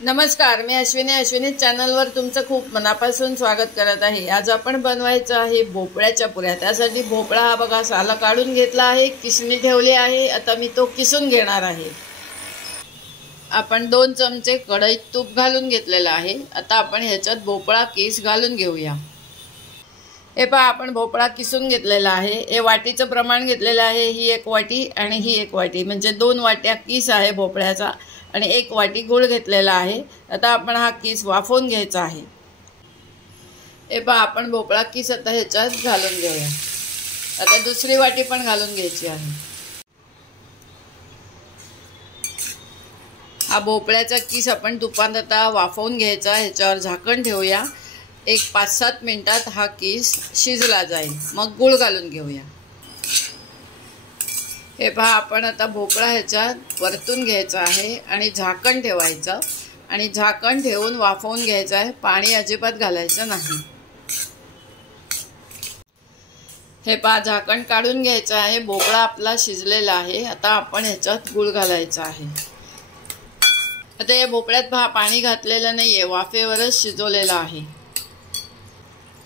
नमस्कार, मी अश्विनी चॅनलवर तुमचं खूप मनापासून स्वागत करत आहे। आज आपण बनवायचं आहे भोपळ्याच्या पुऱ्या। त्यासाठी भोपळा हा बघा साल काढून घेतला आहे, किसणी ठेवली आहे। आता मी तो किसून घेणार आहे। आपण 2 चमचे कढईत तूप घालून घेतलेला आहे। आता आपण ह्याच्यात भोपळा किस घालून घेऊया। हे पहा, आपण भोपळा किसून घेतलेला आहे। हे वाटीचं प्रमाण घेतलेलं आहे। ही 1 वाटी आणि ही 1 वाटी, म्हणजे 2 वाट्या किस आहे भोपळ्याचा आणि 1 वाटी गूळ घेतलेला आहे। आता आपण हा किस वाफवून घ्यायचा आहे। हे पहा, आपण भोपळा किस आता ह्याच्यात घालून घेऊया। आता दुसरी वाटी पण घालून घ्यायची आहे। हा भोपळ्याचा किस आपण तुपात आता वाफवून घ्यायचा। ह्याच्यावर झाकण ठेवूया। एक 5-7 मिनिटात हा किस शिजला जाईल। मग गूळ घालून घेऊया। हे पहा, आपण आता भोपळा ह्याच्यात परतून घ्यायचा आहे आणि झाकण ठेवायचं आणि झाकण ठेवून वाफवून घ्यायचं आहे। पाणी अजिबात घालायचं नाही। हे पहा, झाकण काढून घ्यायचं आहे। भोपळा आपला शिजलेला आहे। आता आपण ह्याच्यात गूळ घालायचा आहे। आता या भोपळ्यात पहा, पाणी घातलेलं नाहीये, वाफेवरच शिजवलेला आहे।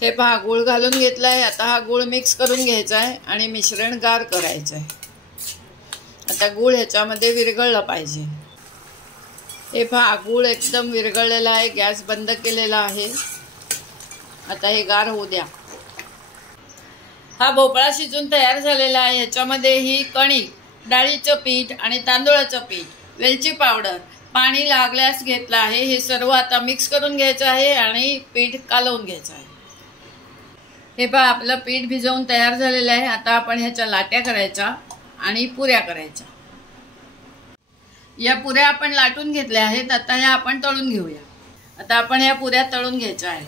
हे पहा, गूळ घालून घेतला आहे। आता हा गूळ मिक्स करून घ्यायचा आहे आणि मिश्रण गार करायचं आहे। आता गूळ ह्याच्यामध्ये विरघळला पाहिजे। हे पहा, गूळ एकदम विरघळलेला आहे। गॅस बंद केलेला आहे। आता हे गार होऊ द्या। हा भोपळा शिजून तयार झालेला आहे। ह्याच्यामध्ये ही कणिक, डाळीचं पीठ आणि तांदूळाचं पीठ, वेलची पावडर, पाणी लागल्यास घेतलं आहे। हे सर्व आता मिक्स करून घ्यायचं आहे आणि पीठ कालवून घ्यायचं आहे। हे पहा, आपलं पीठ भिजवून तयार झालेलं आहे। आता आपण ह्याच्या लाट्या करायच्या आणि पुऱ्या करायच्या। या पुऱ्या आपण लाटून घेतल्या आहेत। आता ह्या आपण तळून घेऊया। आता आपण या पुऱ्या तळून घ्यायच्या आहेत।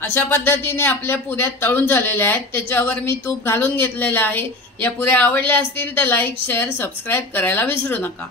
अशा पद्धतीने आपल्या पुऱ्या तळून झालेल्या आहेत। त्याच्यावर मी तूप घालून घेतलेलं आहे। या पुऱ्या आवडल्या असतील तर लाईक, शेअर, सबस्क्राईब करायला विसरू नका।